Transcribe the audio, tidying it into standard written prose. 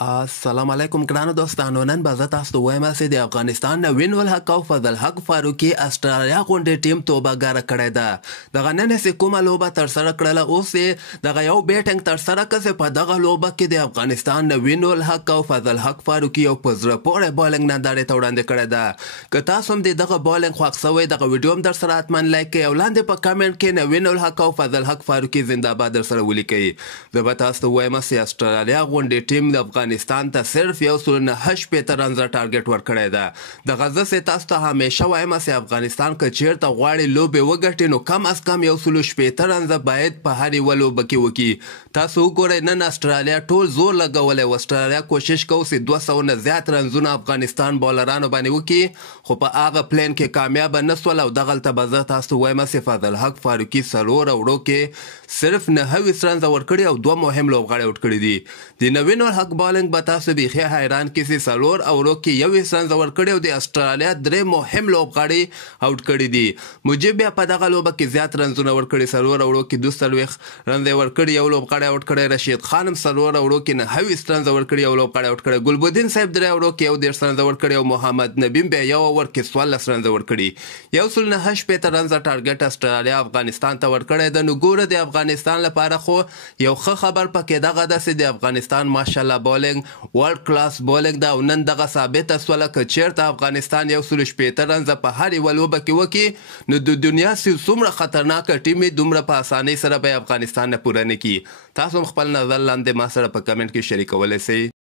السلام علیکم ګرانو دوستانو. نن به زه تاسو ته وایم چې د افغانستان نوین الحق او فضل حق فاروقي استرالیا غونډې ټیم توبه ګاره کړې ده. دغه نن چې کومه لوبه ترسره کړله اوس یې دغه یو بیټینګ ترسره کړه چې په دغه لوبه کې د افغانستان نوین الحق او فضل حق فاروقي یو په زړه پورې بالنګ نندارې ته وړاندې کړې ده. که تاسو هم د دغه بالنګ خوښ سوی دغه ویډیو هم در سره حتما لایک کړئ او لاندې په کمنټ کې نوین الحق او فضل حق فاروقي زنده‌باد در سره ولیکئ. زه به تاسو ته وایم چې استرالیا غونډې ټیم د افغانستان ته صرف 1.8 رنزه ټارګټ ورکړی ده. دغه زه چې تاسو ته همیشه وایم چې افغانستان که چیرته غواړي لوبې وګټي نو کم از کم 1.8 رنزه باید په هرې یوه لوبه کې وکړي. تاسو وګورئ نن استرالیا ټول زور لګولی و. استرالیا کوشش کوي چې 200 نه زیات رنزونه افغانستان بالرانو باندې وکړي خو په هغه پلین کې کامیابه نه سول او دغلته به زه تاسو ته وایم چې فضل حق فاروقي څلور اوړو کې صرف 29 رنزه ورکړي او 2 مهم لوبغاړي اوټ کړي دي. د نوین الحق بالنګ به تاسو بیخي حیران کې چې څلور اوړو کې 21 رنزه ورکړي او د استرالیا 3 مهم لوبغاړي اوټ کړي دي. مجيب بیا په دغه لوبه کې زیات رنزونه ورکړي. څلور اوړو کې 240 رنزه ورکړي یو لوبغاړی اوټ کړی. رشید خان هم څلور اوړو کې 29 رنزه ورکړي یو لوبغاړی اوټ کړی. ګلبدین صاحب 3 اوړو کې 1.5 رنزه ورکړي او محمد نبیم بیا یو اوور کې 14 رنزه ورکړي. 1.8 رنزه ټارګټ استرالیا افغانستان ته ورکړی ده. نو ګوره د افغانستان لپاره خو یو ښه خبر پکې دغه ده چې د افغانستان ماشاءالله بالنګ ورلد کلاس بالنګ ده او نن دغه ثابته سوله که چیرته افغانستان 1.8 رنزه په هر یوه لوبه کې وکړي نو د دنیا څومره خطرناکه ټیم وي دومره په اسانۍ سره به افغانستان نه پوره نه کړي. تاسو هم خپل نظر لاندې ما سره په کمنټ کې شریکولی شئ.